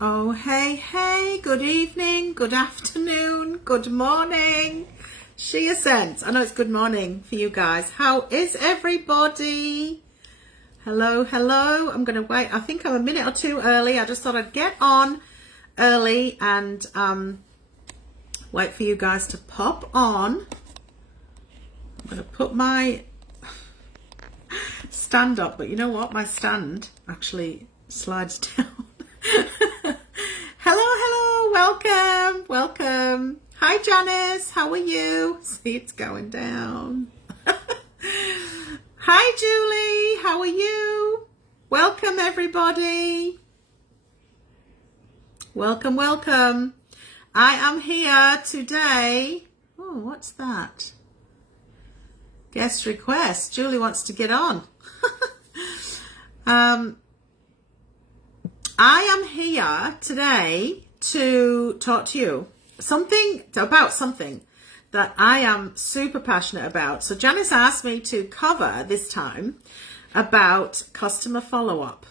Oh, hey, hey, good evening, good afternoon, good morning. She Ascends. I know it's good morning for you guys. How is everybody? Hello, hello. I'm going to wait. I think I'm a minute or two early. I just thought I'd get on early and wait for you guys to pop on. I'm going to put my stand up, but you know what? My stand actually slides down. Hello, welcome. Hi, Janice. How are you? See, it's going down. Hi, Julie. How are you? Welcome, everybody. Welcome. I am here today. Oh, what's that? Guest request. Julie wants to get on. I am here today to talk to you about something that I am super passionate about. So Janice asked me to cover this time about customer follow-up.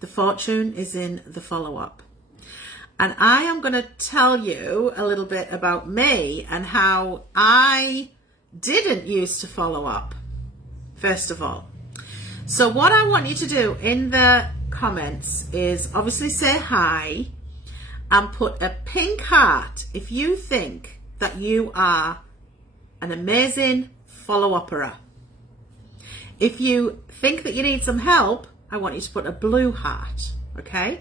The fortune is in the follow-up. And I am going to tell you a little bit about me and how I didn't used to follow up, first of all. So what I want you to do in the comments is obviously say hi and put a pink heart if you think that you are an amazing follow-upper. If you think that you need some help, I want you to put a blue heart, okay?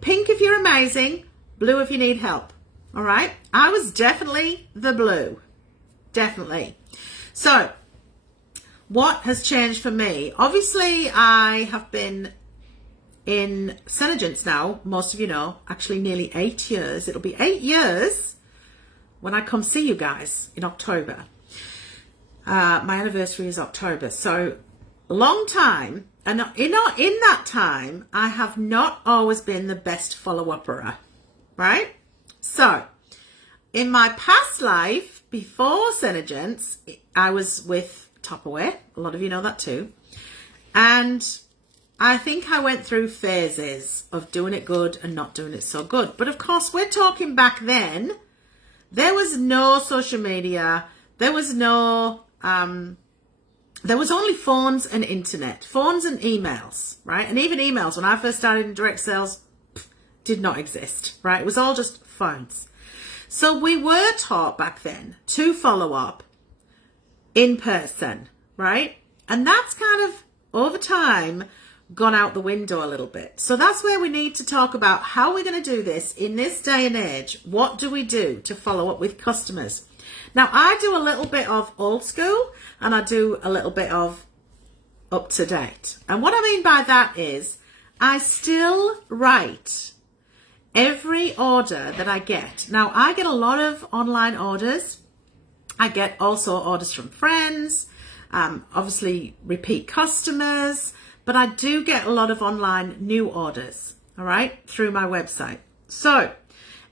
Pink if you're amazing, blue if you need help, all right? I was definitely the blue, definitely. So what has changed for me? Obviously, I have been in Senegence now, most of you know, actually nearly 8 years. It'll be 8 years when I come see you guys in October. My anniversary is October, so a long time. And in that time, I have not always been the best follow-upper, right? So in my past life, before Senegence, I was with Tupperware. A lot of you know that too. And I think I went through phases of doing it good and not doing it so good. But of course, we're talking back then. There was no social media. There was no, there was only phones and internet, phones and emails, right? And even emails, when I first started in direct sales, did not exist, right? It was all just phones. So we were taught back then to follow up in person, right? And that's kind of over time gone out the window a little bit. So that's where we need to talk about how we're going to do this in this day and age. What do we do to follow up with customers? Now, I do a little bit of old school and I do a little bit of up to date. And what I mean by that is I still write every order that I get. Now, I get a lot of online orders. I get also orders from friends, obviously repeat customers, but I do get a lot of online new orders, all right, through my website. So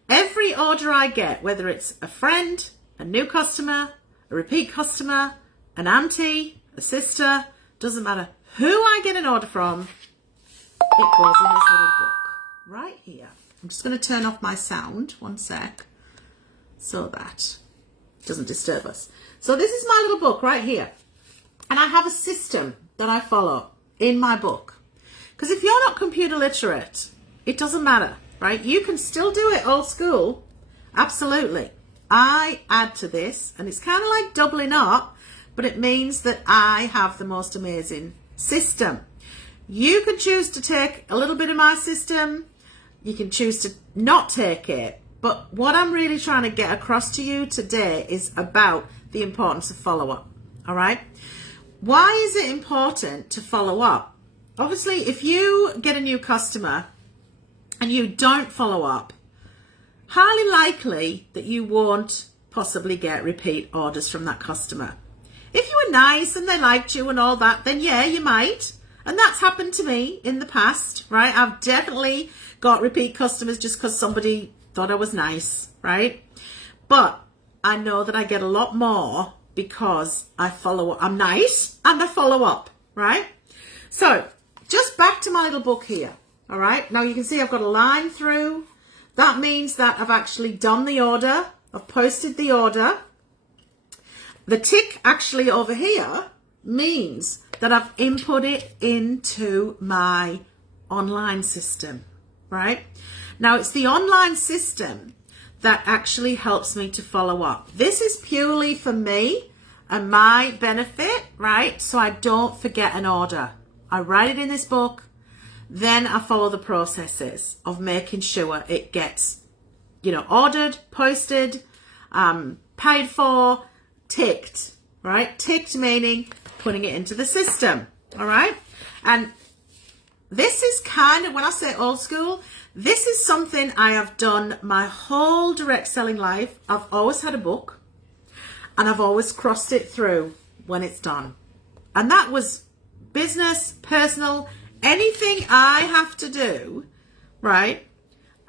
every order I get, whether it's a friend, a new customer, a repeat customer, an auntie, a sister, doesn't matter who I get an order from, it goes in this little book right here. I'm just going to turn off my sound, one sec, so that it doesn't disturb us. So this is my little book right here. And I have a system that I follow in my book. Because if you're not computer literate, it doesn't matter, right? You can still do it old school. Absolutely. I add to this, and it's kind of like doubling up, but it means that I have the most amazing system. You can choose to take a little bit of my system. You can choose to not take it. But what I'm really trying to get across to you today is about the importance of follow-up, all right? Why is it important to follow up? Obviously, if you get a new customer and you don't follow up, highly likely that you won't possibly get repeat orders from that customer. If you were nice and they liked you and all that, then yeah, you might. And that's happened to me in the past, right? I've definitely got repeat customers just because somebody thought I was nice, right? But I know that I get a lot more because I'm nice and I follow up, right? So just back to my little book here, All right. Now you can see I've got a line through. That means that I've actually done the order. I've posted the order. The tick actually over here means that I've input it into my online system, right? Now it's the online system that actually helps me to follow up. This is purely for me and my benefit, right? So I don't forget an order. I write it in this book, then I follow the processes of making sure it gets, ordered, posted, paid for, ticked, right? Ticked meaning putting it into the system, all right? And this is kind of, when I say old school, this is something I have done my whole direct selling life. I've always had a book and I've always crossed it through when it's done. And that was business, personal, anything I have to do, right?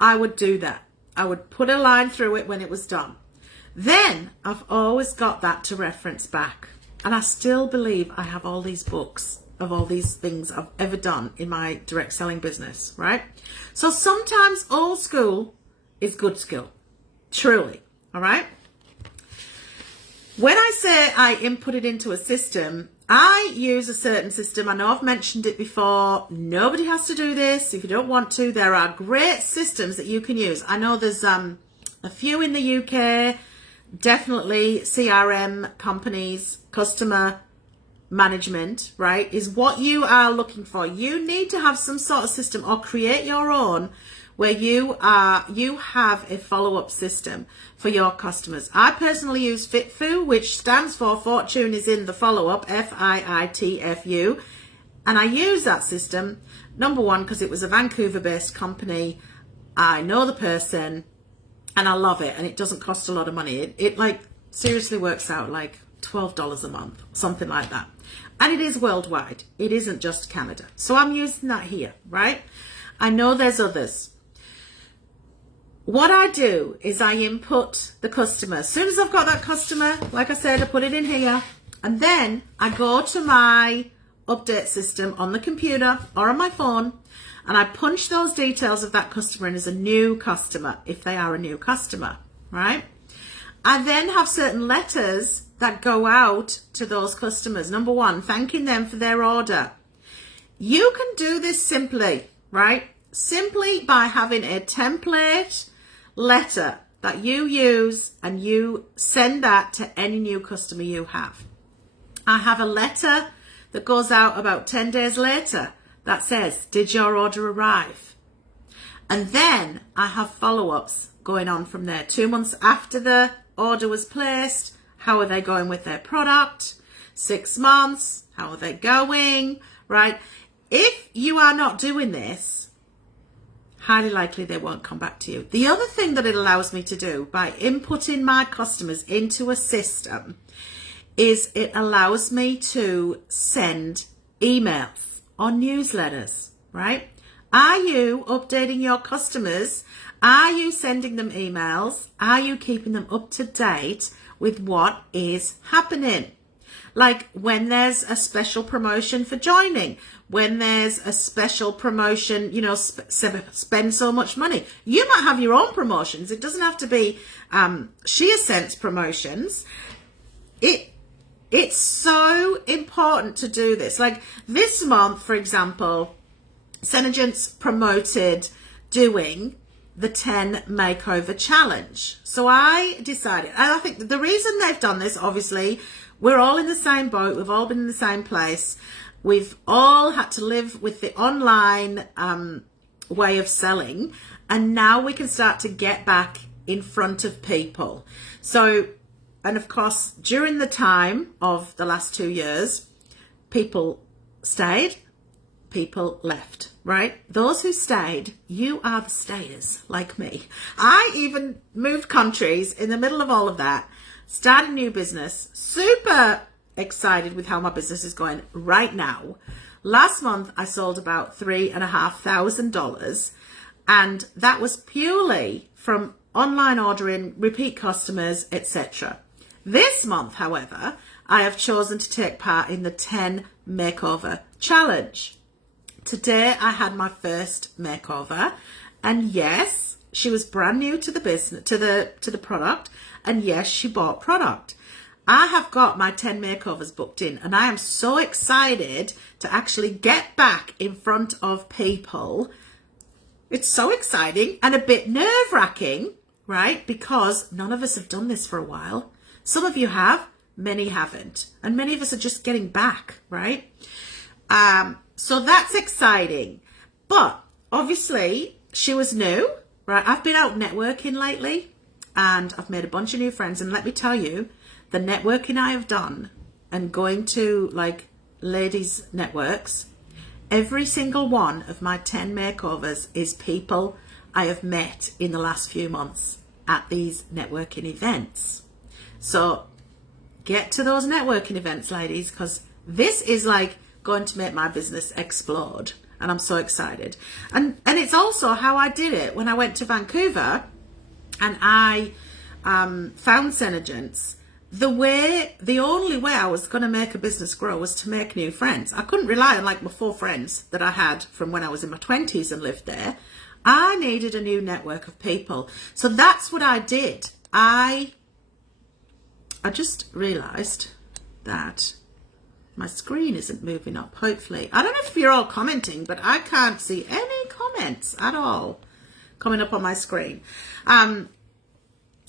I would do that. I would put a line through it when it was done. Then I've always got that to reference back. And I still believe I have all these books of all these things I've ever done in my direct selling business, right? So sometimes old school is good skill, truly, all right? When I say I input it into a system, I use a certain system. I know I've mentioned it before. Nobody has to do this. If you don't want to, there are great systems that you can use. I know there's a few in the UK, definitely CRM companies, customer management, right, is what you are looking for. You need to have some sort of system or create your own where you have a follow-up system for your customers. I personally use FitFu, which stands for Fortune is in the follow-up, FIITFU. And I use that system, number one, because it was a Vancouver-based company. I know the person and I love it, and it doesn't cost a lot of money. It like seriously works out like $12 a month, something like that. And it is worldwide. It isn't just Canada. So I'm using that here, right? I know there's others. What I do is I input the customer. As soon as I've got that customer, like I said, I put it in here. And then I go to my update system on the computer or on my phone, and I punch those details of that customer in as a new customer, if they are a new customer, right? I then have certain letters that go out to those customers. Number one, thanking them for their order. You can do this simply, right? Simply by having a template letter that you use and you send that to any new customer you have. I have a letter that goes out about 10 days later that says, did your order arrive? And then I have follow-ups going on from there. 2 months after the order was placed, how are they going with their product? 6 months, how are they going, right? If you are not doing this, highly likely they won't come back to you. The other thing that it allows me to do by inputting my customers into a system is it allows me to send emails or newsletters, right? Are you updating your customers? Are you sending them emails? Are you keeping them up to date with what is happening? Like when there's a special promotion for joining, when there's a special promotion, spend so much money. You might have your own promotions. It doesn't have to be SheerSense promotions. It's so important to do this. Like this month, for example, Senegence promoted doing the 10 makeover challenge. So I decided, and I think the reason they've done this, obviously, we're all in the same boat. We've all been in the same place. We've all had to live with the online way of selling. And now we can start to get back in front of people. So, and of course, during the time of the last 2 years, people stayed, people left, right? Those who stayed, you are the stayers, like me. I even moved countries in the middle of all of that, started a new business, super excited with how my business is going right now. Last month, I sold about $3,500, and that was purely from online ordering, repeat customers, etc. This month, however, I have chosen to take part in the 10 Makeover Challenge. Today I had my first makeover, and yes, she was brand new to the business, to the product, and yes, she bought product. I have got my 10 makeovers booked in, and I am so excited to actually get back in front of people. It's so exciting and a bit nerve-wracking, right? Because none of us have done this for a while. Some of you have, many haven't, and many of us are just getting back, right? So that's exciting. But obviously she was new, right? I've been out networking lately and I've made a bunch of new friends. And let me tell you, the networking I have done and going to like ladies networks, every single one of my 10 makeovers is people I have met in the last few months at these networking events. So get to those networking events, ladies, because this is like going to make my business explode, and I'm so excited. And it's also how I did it when I went to Vancouver and I found Senegence. The only way I was going to make a business grow was to make new friends. I couldn't rely on like my 4 friends that I had from when I was in my 20s and lived there. I needed a new network of people. So that's what I did. I just realized that my screen isn't moving up, hopefully. I don't know if you're all commenting, but I can't see any comments at all coming up on my screen.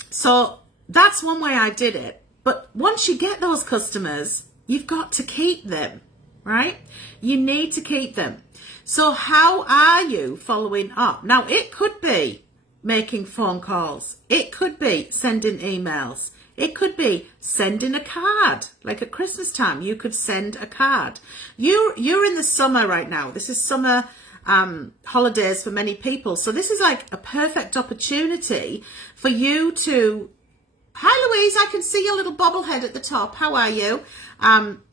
So that's one way I did it. But once you get those customers, you've got to keep them, right? You need to keep them. So how are you following up? Now, it could be making phone calls. It could be sending emails. It could be sending a card. Like at Christmas time, you could send a card. You're in the summer right now. This is summer holidays for many people. So this is like a perfect opportunity for you to... Hi, Louise. I can see your little bobblehead at the top. How are you?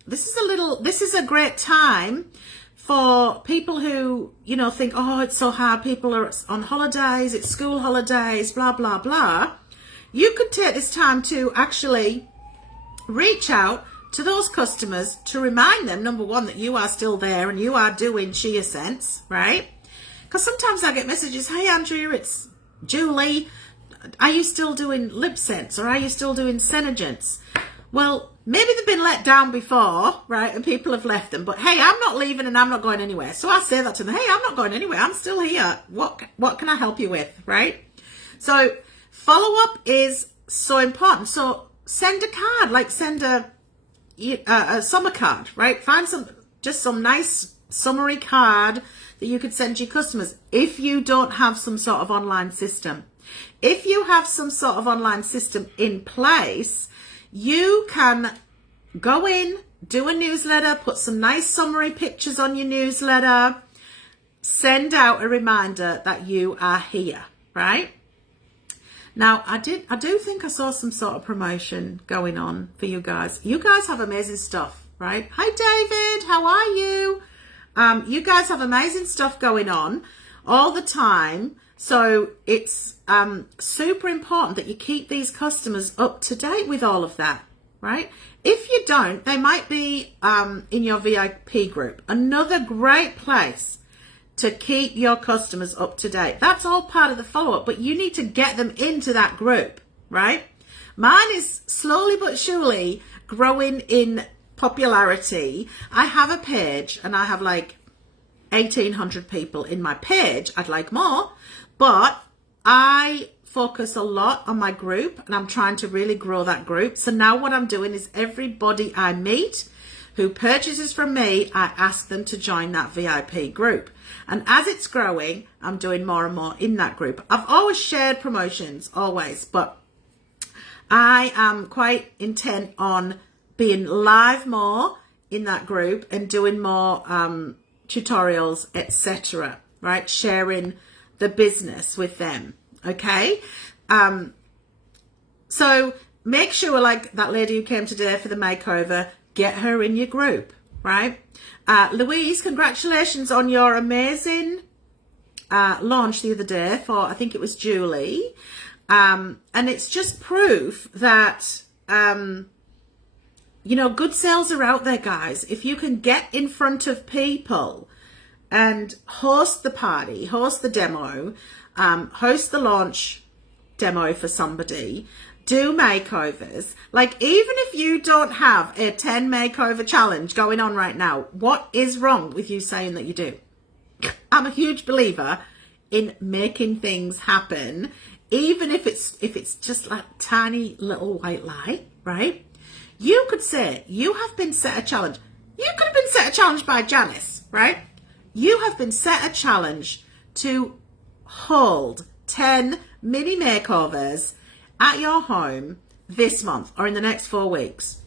This is a great time for people who, you know, think, oh, it's so hard. People are on holidays. It's school holidays, blah, blah, blah. You could take this time to actually reach out to those customers to remind them, number one, that you are still there and you are doing SheerSense, right? Because sometimes I get messages, hey, Andrea, it's Julie. Are you still doing LipSense or are you still doing Senegence? Well, maybe they've been let down before, right? And people have left them. But hey, I'm not leaving and I'm not going anywhere. So I say that to them, hey, I'm not going anywhere. I'm still here. What can I help you with, right? So follow-up is so important. So send a card, like send a summer card, right? Find some nice summary card that you could send your customers if you don't have some sort of online system. If you have some sort of online system in place, you can go in, do a newsletter, put some nice summary pictures on your newsletter, send out a reminder that you are here, right? Now, I do think I saw some sort of promotion going on for you guys. You guys have amazing stuff, right? Hi, David. How are you? You guys have amazing stuff going on all the time. So it's super important that you keep these customers up to date with all of that, right? If you don't, they might be in your VIP group. Another great place to keep your customers up to date. That's all part of the follow-up, but you need to get them into that group, right? Mine is slowly but surely growing in popularity. I have a page and I have like 1,800 people in my page. I'd like more, but I focus a lot on my group and I'm trying to really grow that group. So now what I'm doing is everybody I meet who purchases from me, I ask them to join that VIP group. And as it's growing, I'm doing more and more in that group. I've always shared promotions, always, but I am quite intent on being live more in that group and doing more tutorials, etc., right? Sharing the business with them, okay? So make sure, like that lady who came today for the makeover, get her in your group, right? Louise, congratulations on your amazing launch the other day for, I think it was Julie. And it's just proof that, you know, good sales are out there, guys. If you can get in front of people and host the party, host the demo, host the launch demo for somebody, do makeovers. Like, even if you don't have a 10 makeover challenge going on right now, what is wrong with you saying that you do? I'm a huge believer in making things happen, even if it's just like tiny little white lie, right? You could say you have been set a challenge. You could have been set a challenge by Janice, right? You have been set a challenge to hold 10 mini makeovers at your home this month or in the next 4 weeks.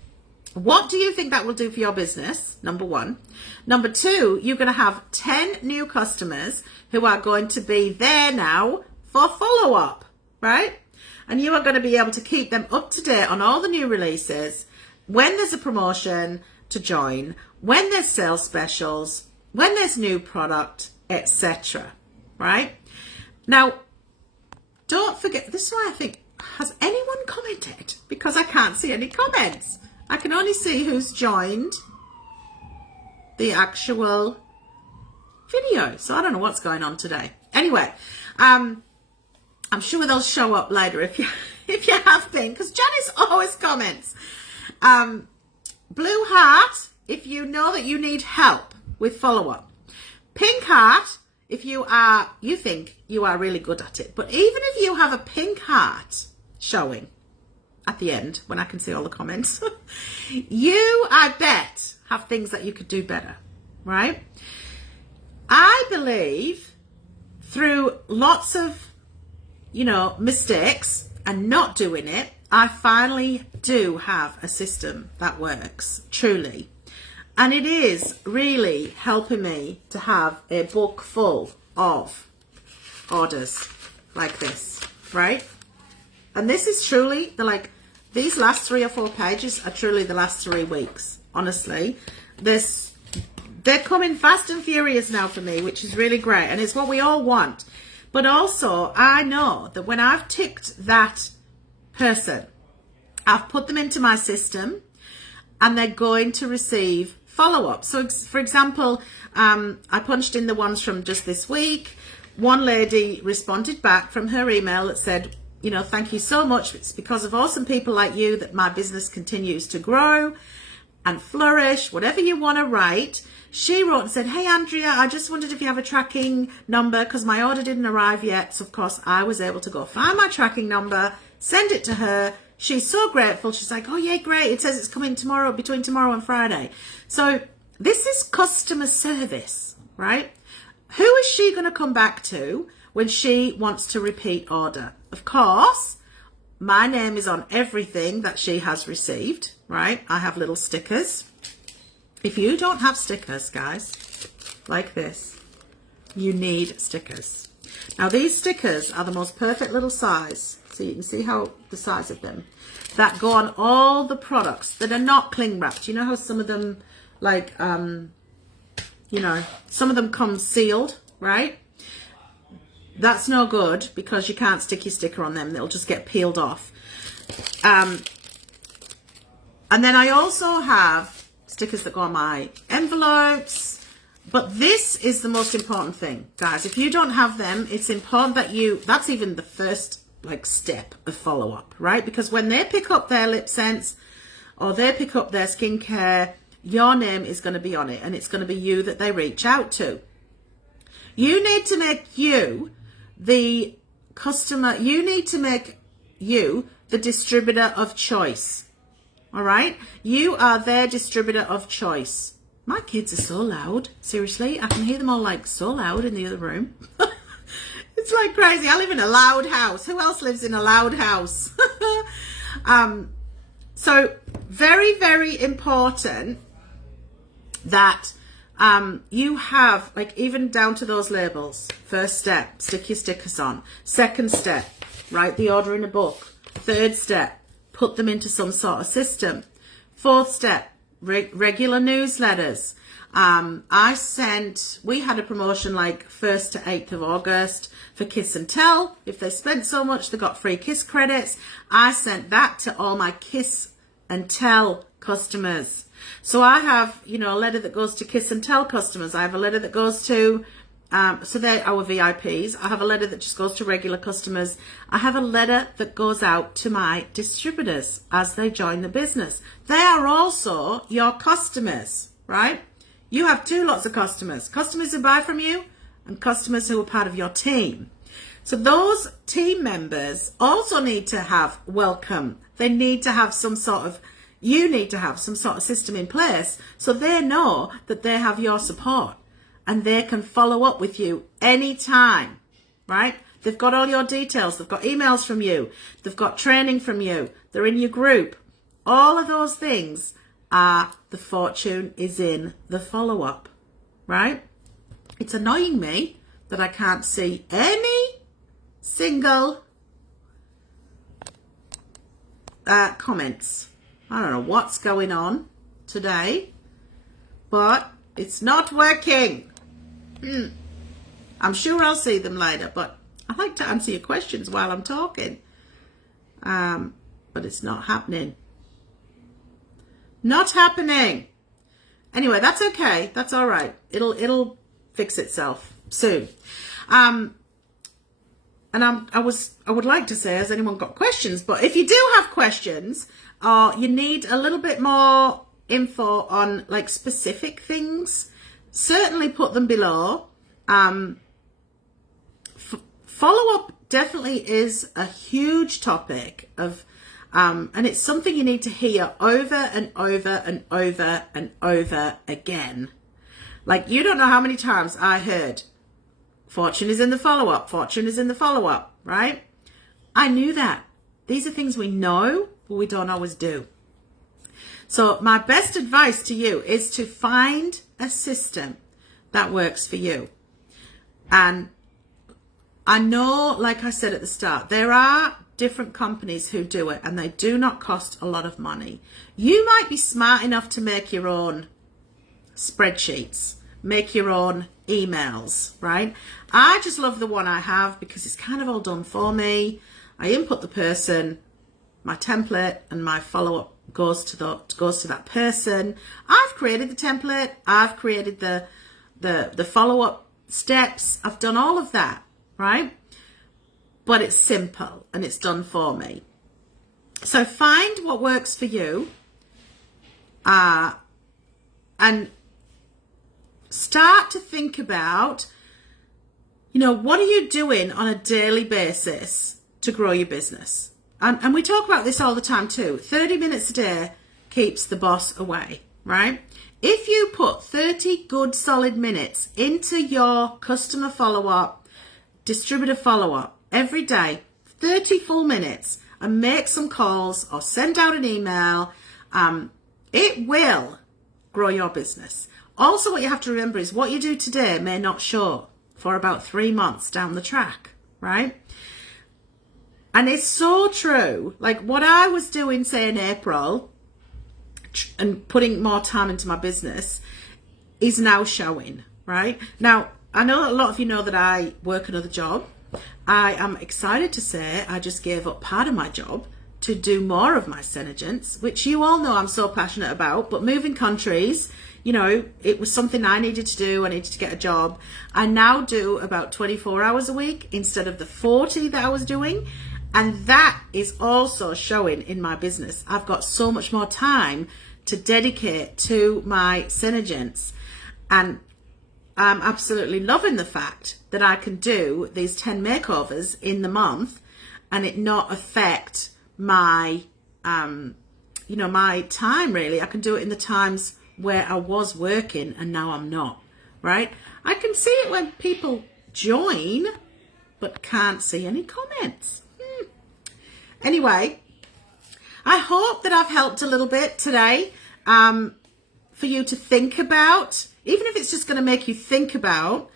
What do you think that will do for your business? Number one. Number two, you're going to have 10 new customers who are going to be there now for follow-up, right? And you are going to be able to keep them up to date on all the new releases, when there's a promotion to join, when there's sales specials, when there's new product, etc. Right? Now, don't forget, this is why I think, has anyone commented? Because I can't see any comments. I can only see who's joined the actual video. So I don't know what's going on today. Anyway, I'm sure they'll show up later if you have been, because Janice always comments. Blue heart, if you know that you need help with follow-up. Pink heart, if you think you are really good at it. But even if you have a pink heart showing at the end, when I can see all the comments, you, I bet, have things that you could do better, right? I believe through lots of, mistakes and not doing it, I finally do have a system that works, truly. And it is really helping me to have a book full of orders like this, right? And this is truly these last 3 or 4 pages are truly the last 3 weeks, honestly. They're coming fast and furious now for me, which is really great. And it's what we all want. But also, I know that when I've ticked that person, I've put them into my system and they're going to receive follow-up. So, for example, I punched in the ones from just this week. One lady responded back from her email that said, thank you so much. It's because of awesome people like you that my business continues to grow and flourish, whatever you want to write. She wrote and said, hey, Andrea, I just wondered if you have a tracking number because my order didn't arrive yet. So, of course, I was able to go find my tracking number, send it to her. She's so grateful. She's like, oh, yeah, great. It says it's coming tomorrow, between tomorrow and Friday. So this is customer service, right? Who is she going to come back to when she wants to repeat order? Of course, my name is on everything that she has received, right? I have little stickers. If you don't have stickers, guys, like this, you need stickers. Now, these stickers are the most perfect little size. So you can see how the size of them that go on all the products that are not cling wrapped. You know how some of them some of them come sealed, right? That's no good because you can't stick your sticker on them. They'll just get peeled off. And then I also have stickers that go on my envelopes. But this is the most important thing, guys. If you don't have them, it's important that that's even the first step of follow-up, right? Because when they pick up their lip scents or they pick up their skincare, your name is going to be on it and it's going to be you that they reach out to. You need to make you the customer, you need to make you the distributor of choice. All right? You are their distributor of choice. My kids are so loud. Seriously, I can hear them all so loud in the other room. It's like crazy. I live in a loud house. Who else lives in a loud house? So very, very important that you have, even down to those labels. First step, stick your stickers on. Second step, write the order in a book. Third step, put them into some sort of system. Fourth step, regular newsletters. We had a promotion 1st to 8th of August for Kiss and Tell. If they spent so much, they got free Kiss credits. I sent that to all my Kiss and Tell customers. So I have, you know, a letter that goes to Kiss and Tell customers. I have a letter that goes to, so they're our VIPs. I have a letter that just goes to regular customers. I have a letter that goes out to my distributors as they join the business. They are also your customers, right? You have two lots of customers. Customers who buy from you and customers who are part of your team. So those team members also need to have welcome. They need to have some sort of, you need to have some sort of system in place so they know that they have your support and they can follow up with you anytime, right? They've got all your details. They've got emails from you. They've got training from you. They're in your group. All of those things are the fortune is in the follow-up, right? It's annoying me that I can't see any single comments. I don't know what's going on today, but it's not working. I'm sure I'll see them later, but I like to answer your questions while I'm talking. But it's not happening. Not happening. Anyway, that's okay. That's all right. It'll fix itself soon. And I would like to say, has anyone got questions? But if you do have questions, or you need a little bit more info on like specific things, certainly put them below. Follow-up definitely is a huge topic of, and it's something you need to hear over and over and over and over again. Like, you don't know how many times I heard, fortune is in the follow-up, fortune is in the follow-up, right? I knew that. These are things we know, but we don't always do. So my best advice to you is to find a system that works for you. And I know, like I said at the start, there are different companies who do it and they do not cost a lot of money. You might be smart enough to make your own spreadsheets, make your own emails, right? I just love the one I have because it's kind of all done for me. I input the person, my template, and my follow-up goes to that person. I've created the template. I've created the follow-up steps. I've done all of that, right? But it's simple and it's done for me. So find what works for you, and start to think about, you know, what are you doing on a daily basis to grow your business? And we talk about this all the time too. 30 minutes a day keeps the boss away, right? If you put 30 good solid minutes into your customer follow-up, distributor follow-up every day, 30 full minutes, and make some calls or send out an email, it will grow your business. Also, what you have to remember is what you do today may not show for about 3 months down the track, right? And it's so true. Like what I was doing, say in April, and putting more time into my business is now showing, right? Now, I know a lot of you know that I work another job. I am excited to say I just gave up part of my job to do more of my Senegence, which you all know I'm so passionate about, but moving countries, you know, it was something I needed to do. I needed to get a job. I now do about 24 hours a week instead of the 40 that I was doing. And that is also showing in my business. I've got so much more time to dedicate to my Senegence. And I'm absolutely loving the fact that I can do these 10 makeovers in the month and it not affect my, you know, my time really. I can do it in the times where I was working and now I'm not, right? I can see it when people join, but can't see any comments. Anyway, I hope that I've helped a little bit today for you to think about, even if it's just going to make you think about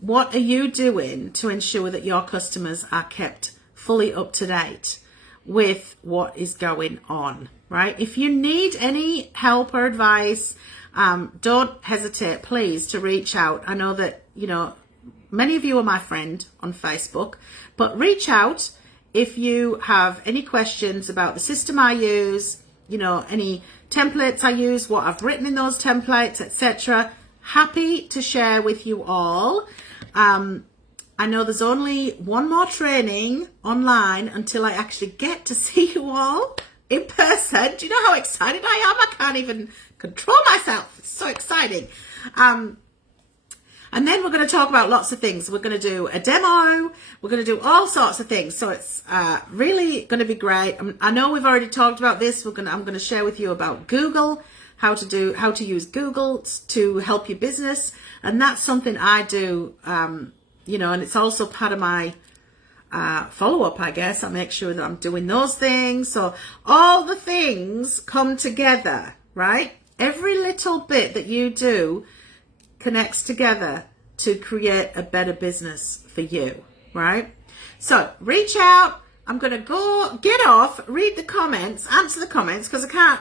what are you doing to ensure that your customers are kept fully up to date with what is going on, right? If you need any help or advice, don't hesitate, please, to reach out. I know that, you know, many of you are my friend on Facebook, but reach out if you have any questions about the system I use, you know, any templates I use, what I've written in those templates, etc. Happy to share with you all. I know there's only one more training online until I actually get to see you all in person. Do you know how excited I am? I can't even control myself. It's so exciting. And then we're going to talk about lots of things. We're going to do a demo. We're going to do all sorts of things. So it's really going to be great. I know we've already talked about this. I'm going to share with you about Google, how to use Google to help your business. And that's something I do, you know, and it's also part of my follow-up, I guess. I make sure that I'm doing those things. So all the things come together, right? Every little bit that you do connects together to create a better business for you, right? So reach out. I'm going to go get off, read the comments, answer the comments, because I can't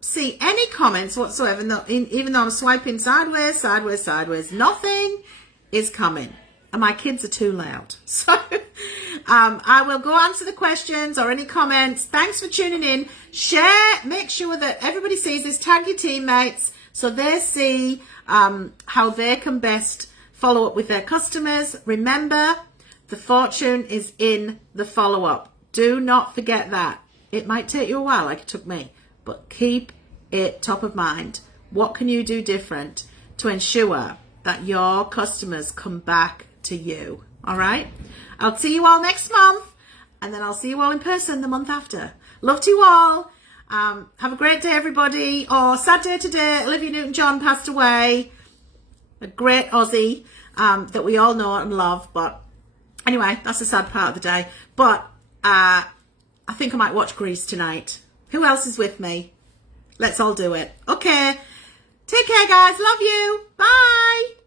see any comments whatsoever. Even though I'm swiping sideways, nothing is coming. And my kids are too loud. So I will go answer the questions or any comments. Thanks for tuning in. Share, make sure that everybody sees this. Tag your teammates so they see how they can best follow up with their customers. Remember, the fortune is in the follow-up. Do not forget that. It might take you a while, like it took me, but keep it top of mind. What can you do different to ensure that your customers come back to you? All right? I'll see you all next month, and then I'll see you all in person the month after. Love to you all. Have a great day, everybody. Oh, sad day today. Olivia Newton-John passed away. A great Aussie that we all know and love. But anyway, that's the sad part of the day. But I think I might watch Grease tonight. Who else is with me? Let's all do it. Okay. Take care, guys. Love you. Bye.